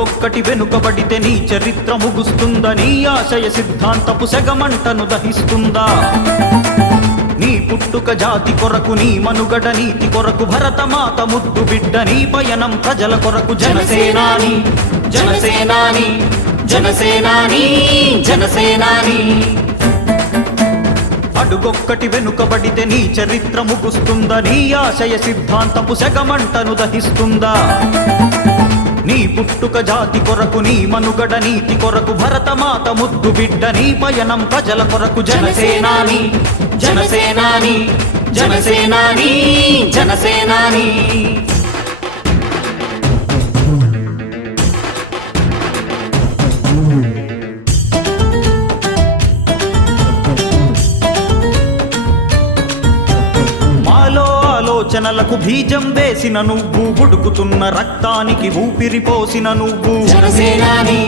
అడుగొక్కటి వెనుకబడితే నీ చరిత్ర ముగుస్తుందా? నీ ఆశయ సిద్ధాంతపు సెగమంటను దహిస్తుందా? నీ పుట్టుక జాతి కొరకు, నీ మనుగడ నీతి కొరకు, భరతమాత ముద్దు బిడ్డ నీ పయనం ప్రజల కొరకు. జనసేనాని జనసేనాని జనసేనాని జనసేనాని. అడుగొక్కటి వెనుకబడితే నీ చరిత్ర ముగుస్తుందా? నీ ఆశయ సిద్ధాంతపు సెగమంటను దహిస్తుందా? నీ పుట్టుక జాతి కొరకు, నీ మనుగడ నీతి కొరకు, భరతమాత ముద్దు బిడ్డ నీ పయనం ప్రజల కొరకు. జనసేనాని జనసేనాని జనసేనాని జనసేనాని. ఆలోచనలకు బీజం వేసిన నువ్వు, ఉడుకుతున్న రక్తానికి ఊపిరిపోసిన నువ్వు. జనసేనాని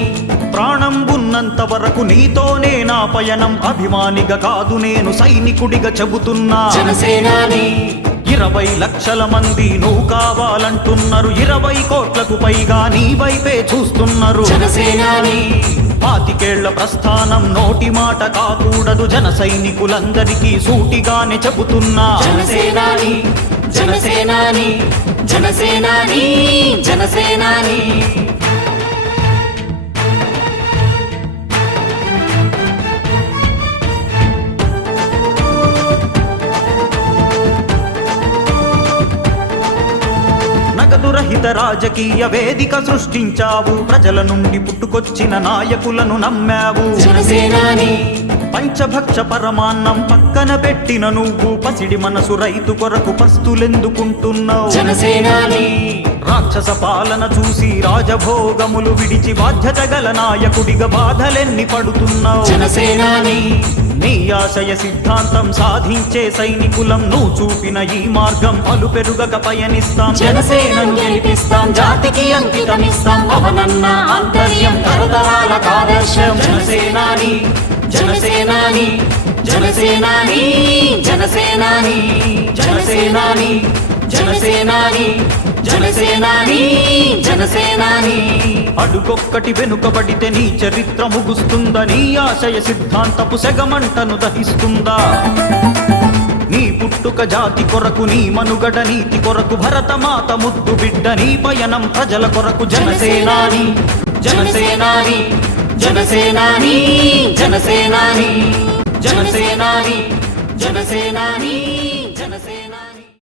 ప్రాణం ఉన్నంత వరకు నీతోనే నా పయనం. అభిమానిగా కాదు నేను సైనికుడిగా చెబుతున్నా. జనసేనాని 20 లక్షల మంది నువ్వు కావాలంటున్నారు. 20 కోట్లకు పైగా నీ వైపే చూస్తున్నారు. జనసేనాని 25 ప్రస్థానం నోటి మాట కాకూడదు. జన సైనికులందరికీ సూటిగానే చెబుతున్నా. జనసేనాని జనసేనాని జనసేనాని జనసేనాని. నగదురహిత రాజకీయ వేదిక సృష్టించావు. ప్రజల నుండి పుట్టుకొచ్చిన నాయకులను నమ్మావు. జనసేనాని పంచభక్ష పరమాన్నం పక్కన పెట్టిన నువ్వు, పసిడి మనసు రైతు కొరకు పస్తులెందుకుంటున్నావు? జనసేనాని రాక్షస పాలన చూసి రాజభోగములు విడిచి బాధ్యత గల నాయకుడిగా బాధలెన్ని పడుతున్నావు? జనసేనాని నీ ఆశయ సిద్ధాంతం సాధించే సైనికులం. నువ్వు చూపిన ఈ మార్గం అలు పెరుగక పయనిస్తాం. జనసేనను గెలిపిస్తాం, జాతికి అంకితమిస్తాం. అవనన్న ఆంతర్యం తరతరాల ఆదర్శం. జనసేనాని జనసేనాని జనసేనాని జనసేనాని జనసేనాని జనసేనాని జనసేనాని జనసేనాని. అడుగొక్కటి వెనుకబడితే నీ చరిత్ర ముగుస్తుందా? నీ ఆశయ సిద్ధాంతపు సెగమంటను దహిస్తుందా? నీ పుట్టుక జాతి కొరకు, నీ మనుగడ నీతి కొరకు, భరతమాత ముద్దు బిడ్డ నీ పయనం ప్రజల కొరకు. జనసేనాని జనసేనాని జనసేనాని జనసేనాని జనసేనాని జనసేనాని.